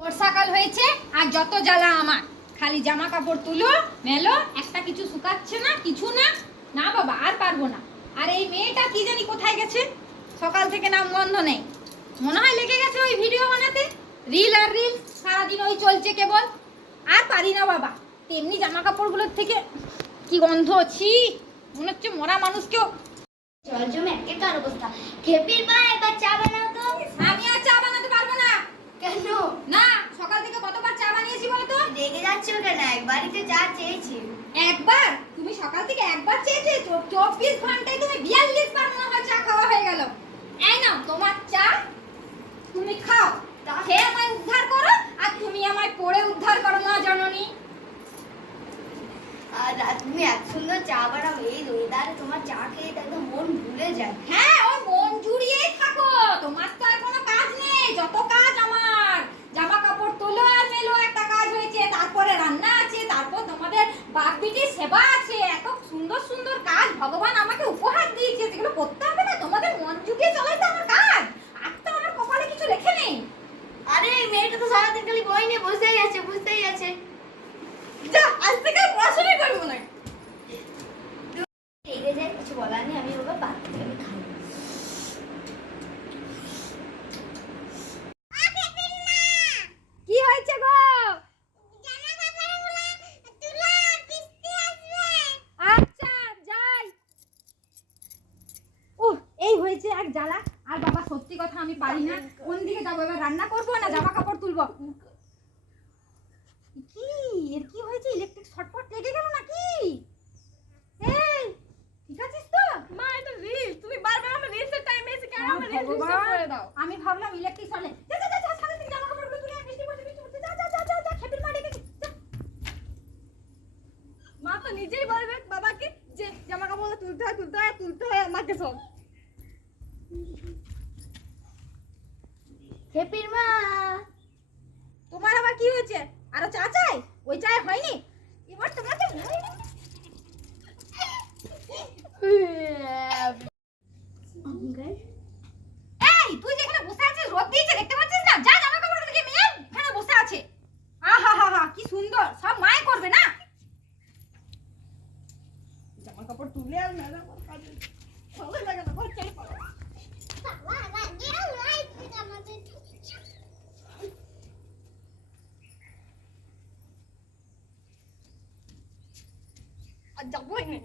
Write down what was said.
বর্ষাকাল হয়েছে আর যত জ্বালা আমার, খালি জামা কাপড় তুলো মেলো, একটা কিছু শুকাচ্ছে না, কিছু না। না বাবা আর পারবো না। আর এই মেয়েটা কি জানি কোথায় গেছে, সকাল থেকে নাম গন্ধ নেই। মনে হয় লেগে গেছে ওই ভিডিও বানাতে, রিল আর রিল, সারাদিন ওই চলছে কেবল। আর পারি না বাবা, তেমনি জামা কাপড়গুলোর থেকে কি গন্ধ, ছি, মনে হচ্ছে মরা মানুষকেও। জল জমে একার অবস্থা। খেপির মা এবার চা বানাও তো। আমি আর চা বানাতে পারবো না। কেন? না, সকাল থেকে কতবার চা বানিয়েছি বলো তো? রেগে যাচ্ছ কেন? একবারই তো চা চেয়েছি। একবার? তুমি সকাল থেকে একবার চেয়েছে, 24 ঘন্টায় তুমি 42 বার মনে হয় চা খাওয়া হয়ে গেল। এই নাও তোমার চা, তুমি খাও, খেয়ে আমায় উদ্ধার করো। আর তুমি আমায় পড়ে উদ্ধার করো না জননী। আর তুমি এত সুন্দর চা বানাও, এই ওয়েদারে তোমার চা খেয়ে তো একদম মন ভুলে যায়। হ্যাঁ, ওই মন জুড়িয়েই থাকো, তোমার তো আর কোনো কাজ নেই। যত কাজ আমার, জামা কাপড় তোলো আর মেলো একটা কাজ হয়েছে, তারপরে রান্না আছে, তারপর তোমাদের বাপ বিটির সেবা আছে। এত সুন্দর সুন্দর কাজ ভগবান আমাকে উপহার দিয়েছে, যেগুলো করতে হবে না? তোমাদের মন জুগিয়ে চলাই তো আমার কাজ। আর তো আমার কপালে কিছু লেখে নেই। আরে এই মেয়েটা তো সারাদিন খালি বই নিয়ে বসেই আছে, বুঝতেই আছে। যা, আজ থেকে আর পড়াশোনাই করবো না। রেগে যায়, কিছু বলার নেই, আমি ওকে বাদ দিয়ে আমি খাই। কি হয়েছে গো? আচ্ছা যাই। এই হয়েছে এক জ্বালা। আর বাবা সত্যি কথা আমি পারি না। কোন দিকে যাবো এবার? রান্না করবো না জামা কাপড় তুলবো? কি এর কি হয়েছে? ইলেকট্রিক শর্টফট লেগে গেল নাকি? এই ঠিক আছিস তো? মা এটা রিল, তুমি বারবার আমার রিলসের টাইমে এসে কেন আমার রিল ভগবান, ডিস্টার্ব করে দাও? আমি ভাবলাম ইলেকট্রিক শর্ট। যা যা যা, সামনে থেকে জামা কাপড়গুলো তুলে আয়, বৃষ্টি পড়ছে, বৃষ্টি পড়ছে। যা যা যা যা যা, খেপির মা ডেকেছে, যা। মা তো নিজেই বলবে বাবাকে যে জামা কাপড় তুলতে হয় আমাকে সব। খেপির মা, তোমার আবার কি হয়েছে? আরো চা চাই? ওই চায় হয়নি, এবার তোমাকে এই তুই যেখানে বসে আছিস, রোদ দিয়েছে দেখতে পাচ্ছিস না? যা জামা কাপড় দিকে মেল, এখানে বসে আছে। আহা হা হা, কি সুন্দর, সব মাই করবে না? জামা কাপড় তুলে আর মেলা আমার কাজে ভালো লাগে না, ঘর চাই পারো। আর যাবোই না।